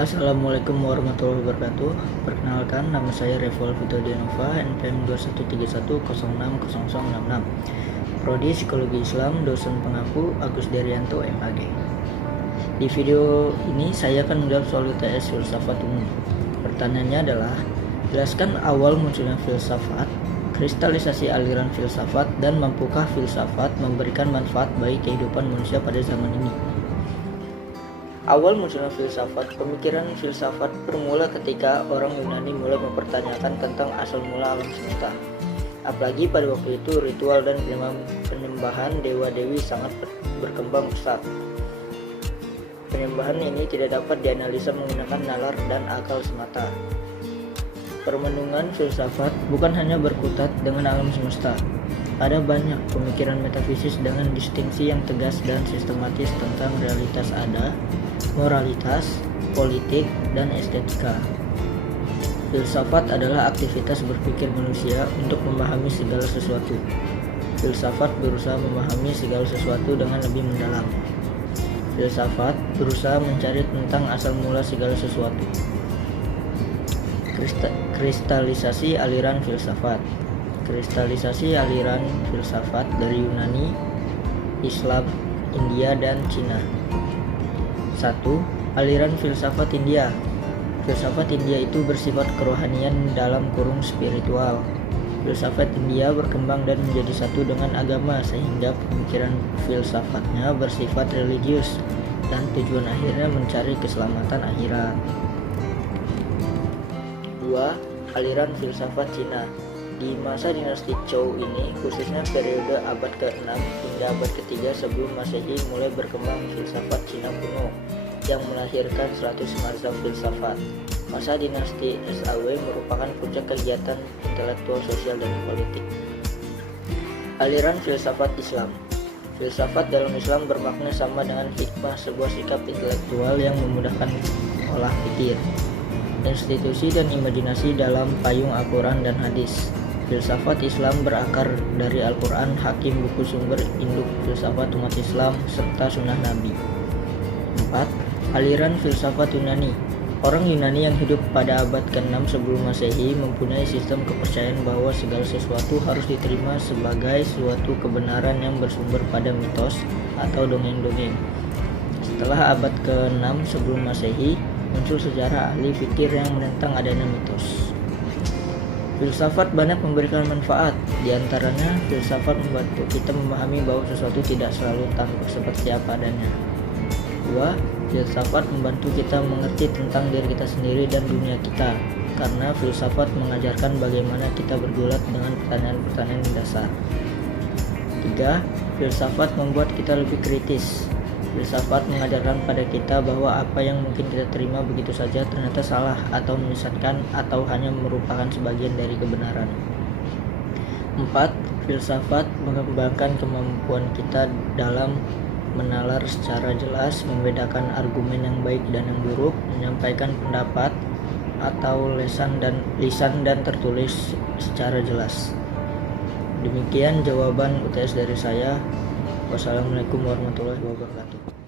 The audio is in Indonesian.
Assalamualaikum warahmatullahi wabarakatuh. Perkenalkan, nama saya Revol Fito Dinova, NPM 2131060066. Prodi Psikologi Islam, dosen pengaku Agus Daryanto, MAG. Di video ini saya akan menjawab soal UTS filsafat umum. Pertanyaannya adalah, jelaskan awal munculnya filsafat, kristalisasi aliran filsafat, dan mampukah filsafat memberikan manfaat bagi kehidupan manusia pada zaman ini. Awal munculnya filsafat, pemikiran filsafat bermula ketika orang Yunani mulai mempertanyakan tentang asal mula alam semesta. Apalagi pada waktu itu ritual dan penyembahan dewa-dewi sangat berkembang pesat. Penyembahan ini tidak dapat dianalisa menggunakan nalar dan akal semata. Permenungan filsafat bukan hanya berkutat dengan alam semesta. Ada banyak pemikiran metafisis dengan distingsi yang tegas dan sistematis tentang realitas ada, moralitas, politik, dan estetika. Filsafat adalah aktivitas berpikir manusia untuk memahami segala sesuatu. Filsafat berusaha memahami segala sesuatu dengan lebih mendalam. Filsafat berusaha mencari tentang asal mula segala sesuatu. Kristalisasi aliran filsafat. Kristalisasi aliran filsafat dari Yunani, Islam, India, dan Cina. 1. Aliran filsafat India. Filsafat India itu bersifat kerohanian dalam kurung spiritual. Filsafat India berkembang dan menjadi satu dengan agama sehingga pemikiran filsafatnya bersifat religius dan tujuan akhirnya mencari keselamatan akhirat. 2. Aliran filsafat Cina. Di masa dinasti Zhou ini, khususnya periode abad ke-6 hingga abad ke-3 sebelum Masehi, mulai berkembang filsafat Cina kuno yang melahirkan 100 mazhab filsafat. Masa dinasti SAW merupakan puncak kegiatan intelektual, sosial, dan politik. Aliran filsafat Islam. Filsafat dalam Islam bermakna sama dengan hikmah, sebuah sikap intelektual yang memudahkan olah pikir, institusi dan imajinasi dalam payung Al-Quran dan hadis. Filsafat Islam berakar dari Al-Quran, Hakim, buku sumber induk filsafat umat Islam, serta sunnah Nabi. 4. Aliran filsafat Yunani. Orang Yunani yang hidup pada abad ke-6 sebelum Masehi mempunyai sistem kepercayaan bahwa segala sesuatu harus diterima sebagai suatu kebenaran yang bersumber pada mitos atau dongeng-dongeng. Setelah abad ke-6 sebelum Masehi, muncul sejarah ahli fikir yang menentang adanya mitos. Filsafat banyak memberikan manfaat, di antaranya filsafat membantu kita memahami bahwa sesuatu tidak selalu tampak seperti apa adanya. 2. Filsafat membantu kita mengerti tentang diri kita sendiri dan dunia kita, karena filsafat mengajarkan bagaimana kita bergulat dengan pertanyaan-pertanyaan dasar. 3. Filsafat membuat kita lebih kritis. Filsafat mengajarkan pada kita bahwa apa yang mungkin kita terima begitu saja ternyata salah atau menyesatkan atau hanya merupakan sebagian dari kebenaran. 4. Filsafat mengembangkan kemampuan kita dalam menalar secara jelas, membedakan argumen yang baik dan yang buruk, menyampaikan pendapat atau lisan dan tertulis secara jelas. Demikian jawaban UTS dari saya. Wassalamualaikum warahmatullahi wabarakatuh.